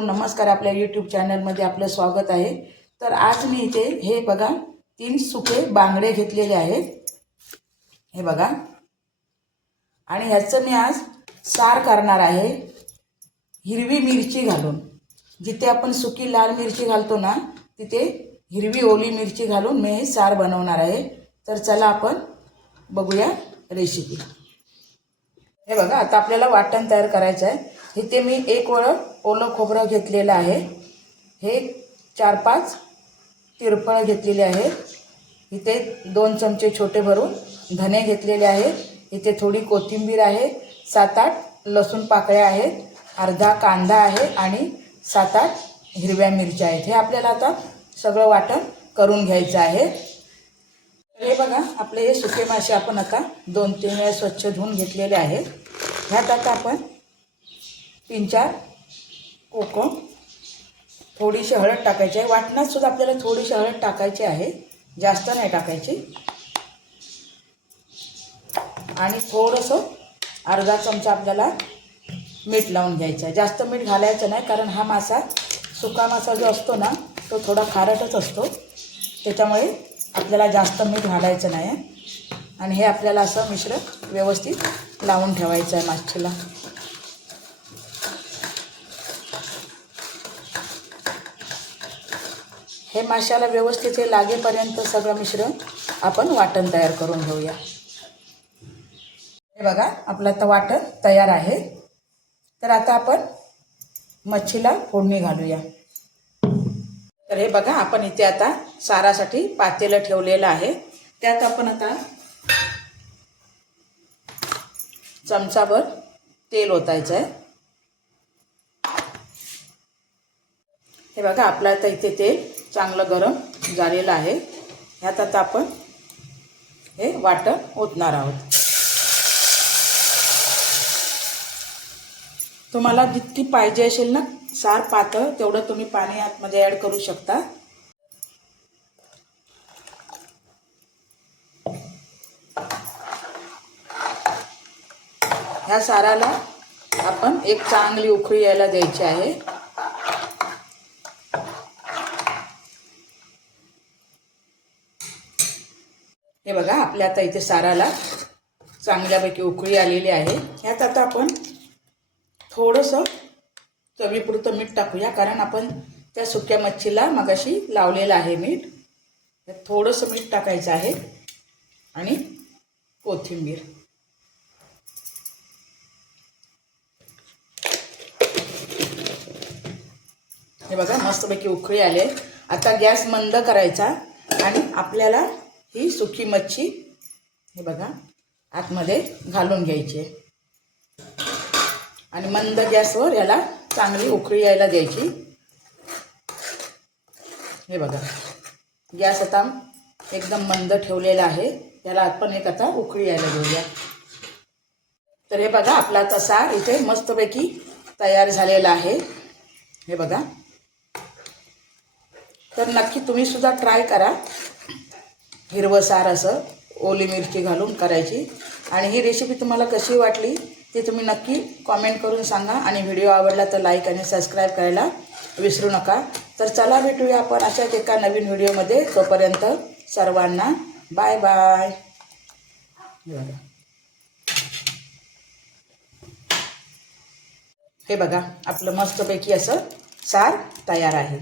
नमस्कार आपल्या यूट्यूब चॅनलमध्ये आपलं स्वागत आहे. तर आज मी इथे हे बघा तीन सुके बांगडे घेतलेले आहेत. हे बघा. आणि ह्याचं मी आज सार करणार आहे. हिरवी मिरची घालून. जिथे आपण सुकी लाल मिरची घालतो ना तिथे हिरवी ओली मिरची घालून मी हे सार बनवणार आहे. तर चला आपण बघूया रेसिपी हे बघा आता आपल्याला वाटण तयार करायचं आहे. इथे मी एक वळ ओलं खोबरं घेतलेलं आहे. हे चार पाच तिरफळं घेतलेले आहे. इथे दोन चमचे छोटे भरून धने घेतलेले आहेत इथे थोडी कोथिंबीर आहे. सात आठ लसूण पाकळ्या आहेत. अर्धा कांदा आहे आणि सात आठ हिरव्या मिरच्या आहेत. हे आपल्याला आता सगळं वाटण करून घ्यायचं आहे. हे बघा आपले हे सुके मासे आपण आता दोन तीन वेळा स्वच्छ धुवून घेतलेले आहेत ह्यात आता आपण तीन चार कोकम. थोडीशी हळद टाकायची आहे. वाटणात सुद्धा आपल्याला थोडीशी हळद टाकायची आहे. जास्त नाही टाकायची. आणि थोडंसं अर्धा चमचा आपल्याला मीठ लावून घ्यायचं आहे. जास्त मीठ घालायचं नाही कारण हा मासा सुका मासा जो असतो ना तो थोडा खारटच असतो. त्याच्यामुळे आपल्याला जास्त मीठ घालायचं नाही. आणि हे आपल्याला असं मिश्रण व्यवस्थित लावून ठेवायचं आहे माशाला. हे माशाला व्यवस्थित हे लागेपर्यंत सगळं मिश्रण आपण वाटण तयार करून घेऊया. हे बघा आपलं आता वाटण तयार आहे. तर आता आपण मच्छीला फोडणी घालूया. तर हे बघा आपण इथे आता सारासाठी पातेलं ठेवलेलं आहे. त्यात आपण आता चमचाभर तेल ओतायचं आहे. हे बघा आपलं आता इथे तेल चांगलं गरम झालेलं आहे. ह्यात आता आपण हे वाटण ओतणार आहोत. तुम्हाला जितकी पाहिजे असेल ना सार पातळ तेवढं तुम्ही पाणी आतमध्ये ॲड करू शकता. ह्या साराला आपण एक चांगली उखळी यायला द्यायची आहे हे बघा आपल्या आता इथे साराला चांगल्यापैकी उकळी आलेली आहे. ह्यात आता आपण थोडंसं चवीपुरतं मीठ टाकूया कारण आपण त्या सुक्या मच्छीला मगाशी लावलेलं आहे मीठ. त्यात थोडंसं मीठ टाकायचं आहे आणि कोथिंबीर. हे बघा मस्तपैकी उकळी आले आता गॅस मंद करायचा आणि आपल्याला ही सुकी मच्छी हे बघा आतमध्ये घालून घ्यायची. आहे आणि मंद गॅसवर याला चांगली उकळी यायला द्यायची. हे बघा गॅस आता एकदम मंद ठेवलेला आहे. याला आपण एक आता उकळी यायला देऊया. तर हे बघा आपला तसा इथे मस्तपैकी तयार झालेला आहे. हे बघा. तर नक्की तुम्ही सुद्धा ट्राय करा. हिरवं सार असं ओली मिरची घालून करायची. आणि ही रेसिपी तुम्हाला कशी वाटली ते तुम्ही नक्की कॉमेंट करून सांगा. आणि व्हिडिओ आवडला तर लाईक आणि सबस्क्राईब करायला विसरू नका. तर चला भेटूया आपण अशाच एका नवीन व्हिडिओमध्ये तोपर्यंत सर्वांना बाय बाय हे बघा आपलं मस्तपैकी असं सार तयार आहे.